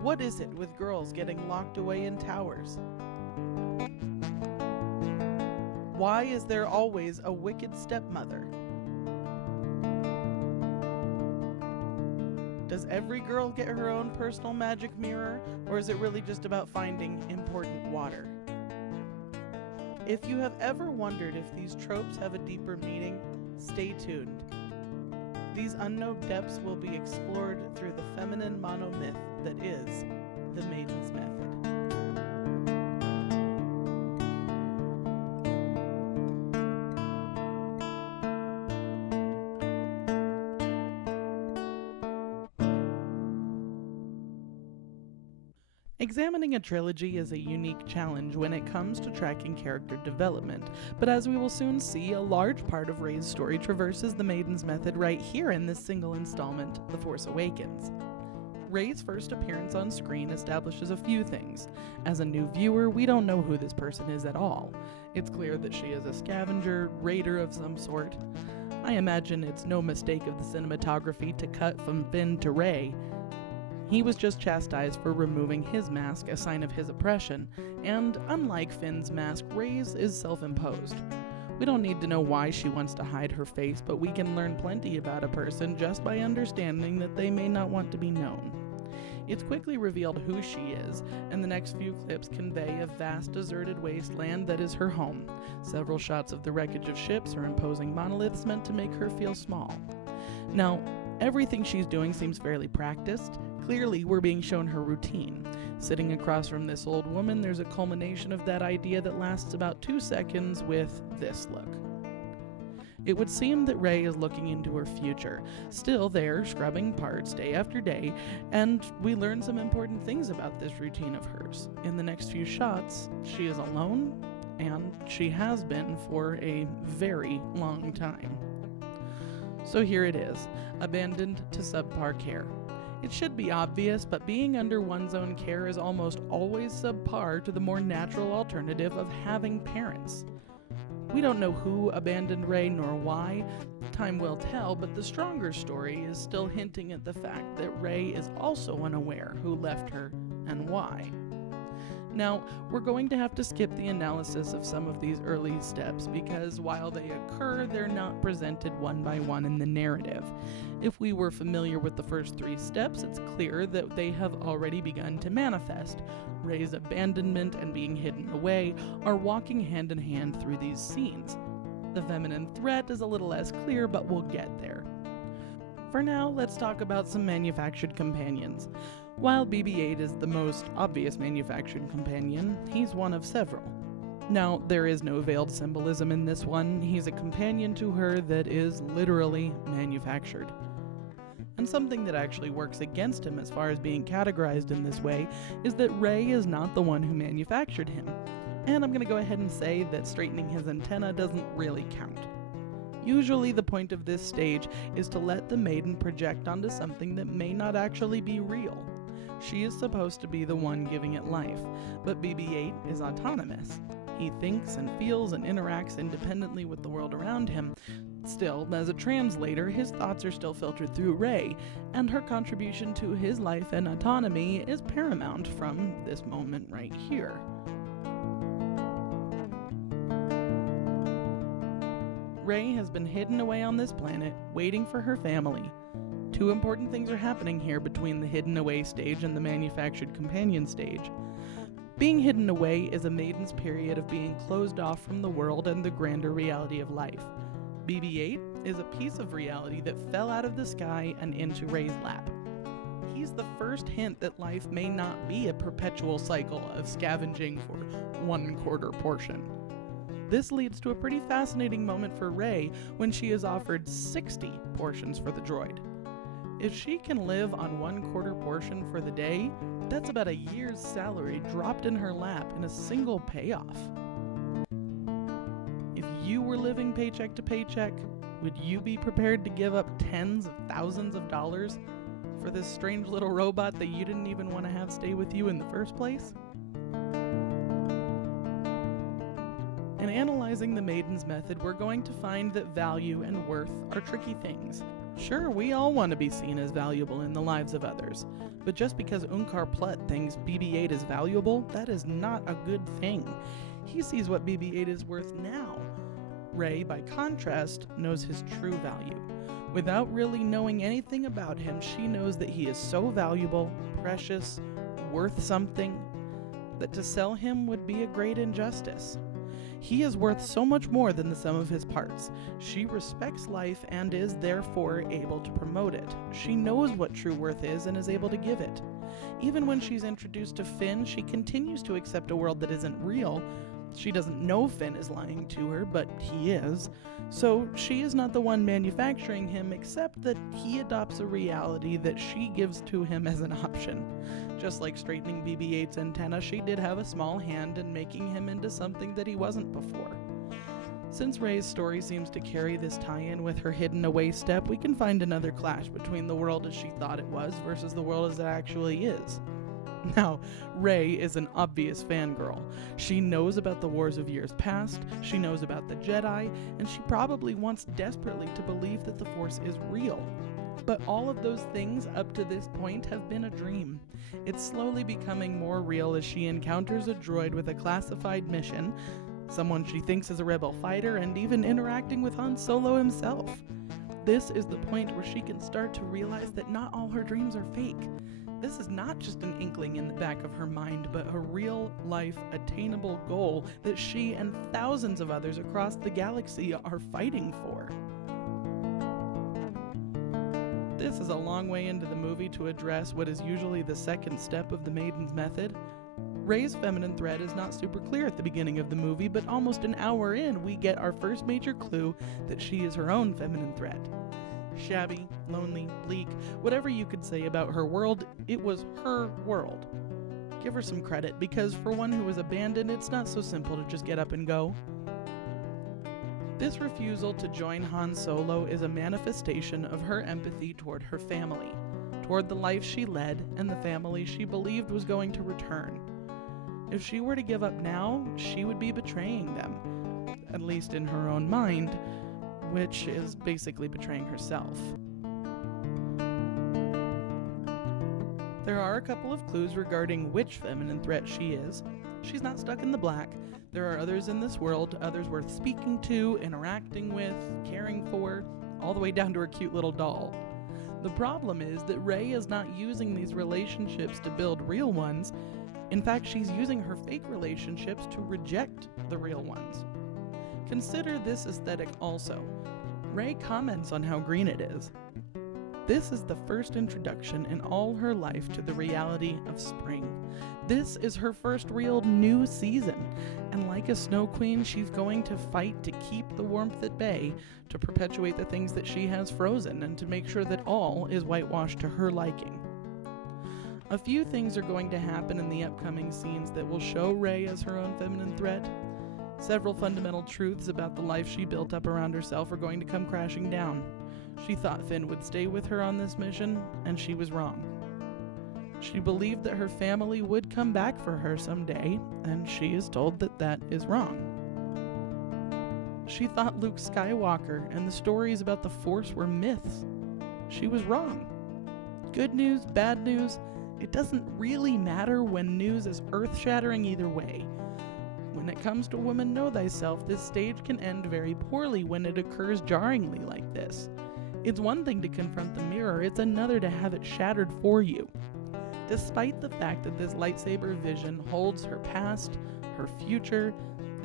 What is it with girls getting locked away in towers? Why is there always a wicked stepmother? Does every girl get her own personal magic mirror, or is it really just about finding important water? If you have ever wondered if these tropes have a deeper meaning, stay tuned. These unknown depths will be explored through the feminine monomyth that is the Maiden's Method. Examining a trilogy is a unique challenge when it comes to tracking character development, but as we will soon see, a large part of Rey's story traverses the Maiden's Method right here in this single installment, The Force Awakens. Rey's first appearance on screen establishes a few things. As a new viewer, we don't know who this person is at all. It's clear that she is a scavenger, raider of some sort. I imagine it's no mistake of the cinematography to cut from Finn to Rey. He was just chastised for removing his mask, a sign of his oppression, and unlike Finn's mask, Rey's is self-imposed. We don't need to know why she wants to hide her face, but we can learn plenty about a person just by understanding that they may not want to be known. It's quickly revealed who she is, and the next few clips convey a vast deserted wasteland that is her home. Several shots of the wreckage of ships or imposing monoliths meant to make her feel small. Now, everything she's doing seems fairly practiced. Clearly, we're being shown her routine. Sitting across from this old woman, there's a culmination of that idea that lasts about 2 seconds with this look. It would seem that Rey is looking into her future, still there, scrubbing parts day after day, and we learn some important things about this routine of hers. In the next few shots, she is alone, and she has been for a very long time. So here it is, abandoned to subpar care. It should be obvious, but being under one's own care is almost always subpar to the more natural alternative of having parents. We don't know who abandoned Rey nor why. Time will tell, but the stronger story is still hinting at the fact that Rey is also unaware who left her and why. Now, we're going to have to skip the analysis of some of these early steps because while they occur, they're not presented one by one in the narrative. If we were familiar with the first 3 steps, it's clear that they have already begun to manifest. Rey's abandonment and being hidden away are walking hand in hand through these scenes. The feminine threat is a little less clear, but we'll get there. For now, let's talk about some manufactured companions. While BB-8 is the most obvious manufactured companion, he's one of several. Now, there is no veiled symbolism in this one. He's a companion to her that is literally manufactured. And something that actually works against him as far as being categorized in this way is that Rey is not the one who manufactured him. And I'm going to go ahead and say that straightening his antenna doesn't really count. Usually the point of this stage is to let the Maiden project onto something that may not actually be real. She is supposed to be the one giving it life, but BB-8 is autonomous. He thinks and feels and interacts independently with the world around him. Still, as a translator, his thoughts are still filtered through Rey, and her contribution to his life and autonomy is paramount from this moment right here. Rey has been hidden away on this planet, waiting for her family. 2 important things are happening here between the hidden away stage and the manufactured companion stage. Being hidden away is a Maiden's period of being closed off from the world and the grander reality of life. BB-8 is a piece of reality that fell out of the sky and into Rey's lap. He's the first hint that life may not be a perpetual cycle of scavenging for 1/4 portion. This leads to a pretty fascinating moment for Rey when she is offered 60 portions for the droid. If she can live on 1/4 portion for the day, that's about a year's salary dropped in her lap in a single payoff. If you were living paycheck to paycheck, would you be prepared to give up tens of thousands of dollars for this strange little robot that you didn't even want to have stay with you in the first place? In analyzing the Maiden's Method, we're going to find that value and worth are tricky things. Sure, we all want to be seen as valuable in the lives of others, but just because Unkar Plutt thinks BB-8 is valuable, that is not a good thing. He sees what BB-8 is worth now. Ray, by contrast, knows his true value. Without really knowing anything about him, she knows that he is so valuable, precious, worth something, that to sell him would be a great injustice. He is worth so much more than the sum of his parts. She respects life and is therefore able to promote it. She knows what true worth is and is able to give it. Even when she's introduced to Finn, she continues to accept a world that isn't real. She doesn't know Finn is lying to her, but he is. So she is not the one manufacturing him, except that he adopts a reality that she gives to him as an option. Just like straightening BB-8's antenna, she did have a small hand in making him into something that he wasn't before. Since Ray's story seems to carry this tie-in with her hidden away step, we can find another clash between the world as she thought it was versus the world as it actually is. Now, Ray is an obvious fangirl. She knows about the wars of years past, she knows about the Jedi, and she probably wants desperately to believe that the Force is real. But all of those things up to this point have been a dream. It's slowly becoming more real as she encounters a droid with a classified mission, someone she thinks is a rebel fighter, and even interacting with Han Solo himself. This is the point where she can start to realize that not all her dreams are fake. This is not just an inkling in the back of her mind, but a real-life, attainable goal that she and thousands of others across the galaxy are fighting for. This is a long way into the movie to address what is usually the second step of the Maiden's method. Rey's feminine threat is not super clear at the beginning of the movie, but almost an hour in, we get our first major clue that she is her own feminine threat. Shabby, lonely, bleak, whatever you could say about her world, it was her world. Give her some credit, because for one who was abandoned, it's not so simple to just get up and go. This refusal to join Han Solo is a manifestation of her empathy toward her family, toward the life she led and the family she believed was going to return. If she were to give up now, she would be betraying them, at least in her own mind, which is basically betraying herself. There are a couple of clues regarding which feminine threat she is. She's not stuck in the black. There are others in this world, others worth speaking to, interacting with, caring for, all the way down to her cute little doll. The problem is that Rey is not using these relationships to build real ones. In fact, she's using her fake relationships to reject the real ones. Consider this aesthetic also. Rey comments on how green it is. This is the first introduction in all her life to the reality of spring. This is her first real new season, and like a snow queen, she's going to fight to keep the warmth at bay, to perpetuate the things that she has frozen, and to make sure that all is whitewashed to her liking. A few things are going to happen in the upcoming scenes that will show Rey as her own feminine threat. Several fundamental truths about the life she built up around herself are going to come crashing down. She thought Finn would stay with her on this mission, and she was wrong. She believed that her family would come back for her someday, and she is told that that is wrong. She thought Luke Skywalker and the stories about the Force were myths. She was wrong. Good news, bad news, it doesn't really matter when news is earth-shattering either way. When it comes to Woman Know Thyself, this stage can end very poorly when it occurs jarringly like this. It's one thing to confront the mirror, it's another to have it shattered for you. Despite the fact that this lightsaber vision holds her past, her future,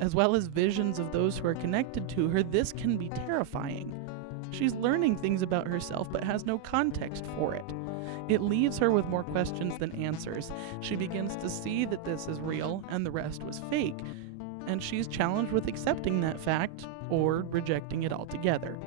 as well as visions of those who are connected to her, this can be terrifying. She's learning things about herself but has no context for it. It leaves her with more questions than answers. She begins to see that this is real and the rest was fake, and she's challenged with accepting that fact or rejecting it altogether.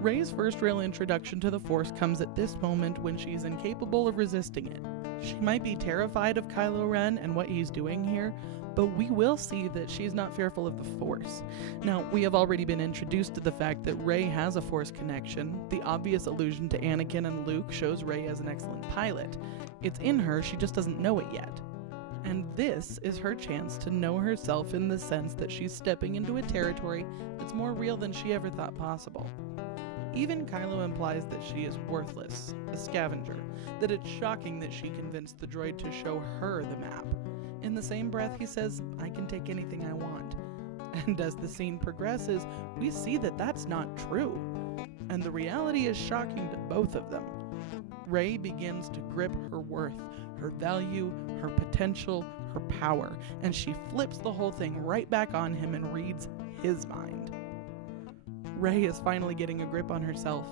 Rey's first real introduction to the Force comes at this moment when she's incapable of resisting it. She might be terrified of Kylo Ren and what he's doing here, but we will see that she's not fearful of the Force. Now, we have already been introduced to the fact that Rey has a Force connection. The obvious allusion to Anakin and Luke shows Rey as an excellent pilot. It's in her, she just doesn't know it yet. And this is her chance to know herself in the sense that she's stepping into a territory that's more real than she ever thought possible. Even Kylo implies that she is worthless, a scavenger, that it's shocking that she convinced the droid to show her the map. In the same breath, he says, "I can take anything I want." And as the scene progresses, we see that that's not true. And the reality is shocking to both of them. Rey begins to grip her worth, her value, her potential, her power, and she flips the whole thing right back on him and reads his mind. Rey is finally getting a grip on herself,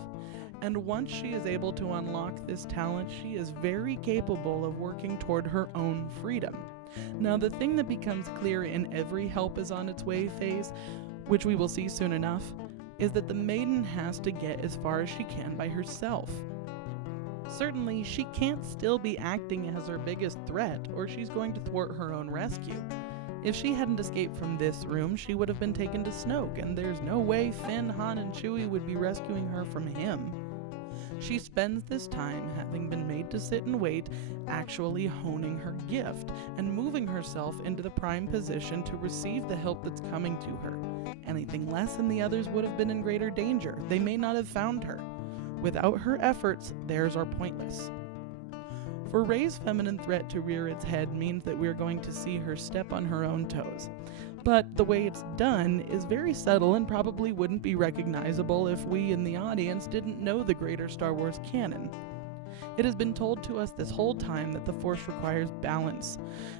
and once she is able to unlock this talent, she is very capable of working toward her own freedom. Now, the thing that becomes clear in every help is on its way phase, which we will see soon enough, is that the Maiden has to get as far as she can by herself. Certainly, she can't still be acting as her biggest threat, or she's going to thwart her own rescue. If she hadn't escaped from this room, she would have been taken to Snoke, and there's no way Finn, Han, and Chewie would be rescuing her from him. She spends this time, having been made to sit and wait, actually honing her gift and moving herself into the prime position to receive the help that's coming to her. Anything less than the others would have been in greater danger. They may not have found her. Without her efforts, theirs are pointless. For Rey's feminine threat to rear its head means that we're going to see her step on her own toes. But the way it's done is very subtle and probably wouldn't be recognizable if we in the audience didn't know the greater Star Wars canon. It has been told to us this whole time that the Force requires balance,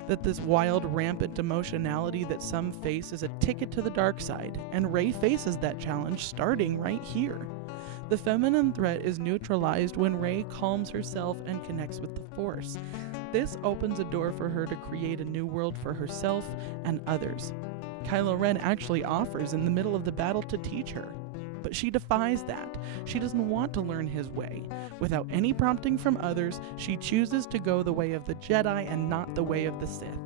that this wild, rampant emotionality that some face is a ticket to the dark side, and Rey faces that challenge starting right here. The feminine threat is neutralized when Rey calms herself and connects with the Force. This opens a door for her to create a new world for herself and others. Kylo Ren actually offers in the middle of the battle to teach her, but she defies that. She doesn't want to learn his way. Without any prompting from others, she chooses to go the way of the Jedi and not the way of the Sith.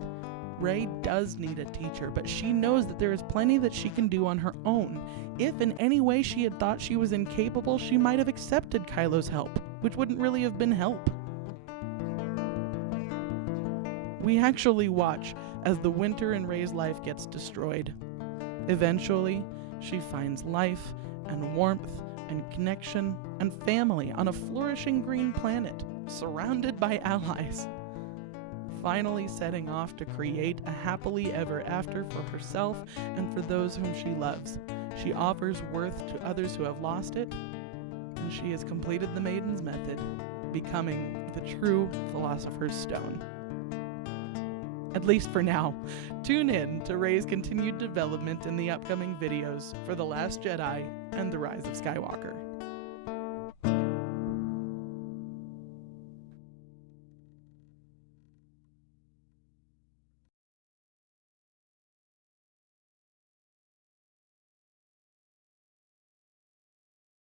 Rey does need a teacher, but she knows that there is plenty that she can do on her own. If in any way she had thought she was incapable, she might have accepted Kylo's help, which wouldn't really have been help. We actually watch as the winter in Rey's life gets destroyed. Eventually, she finds life and warmth and connection and family on a flourishing green planet, surrounded by allies. Finally setting off to create a happily ever after for herself and for those whom she loves. She offers worth to others who have lost it, and she has completed the Maiden's method, becoming the true Philosopher's Stone. At least for now. Tune in to Rey's continued development in the upcoming videos for The Last Jedi and The Rise of Skywalker.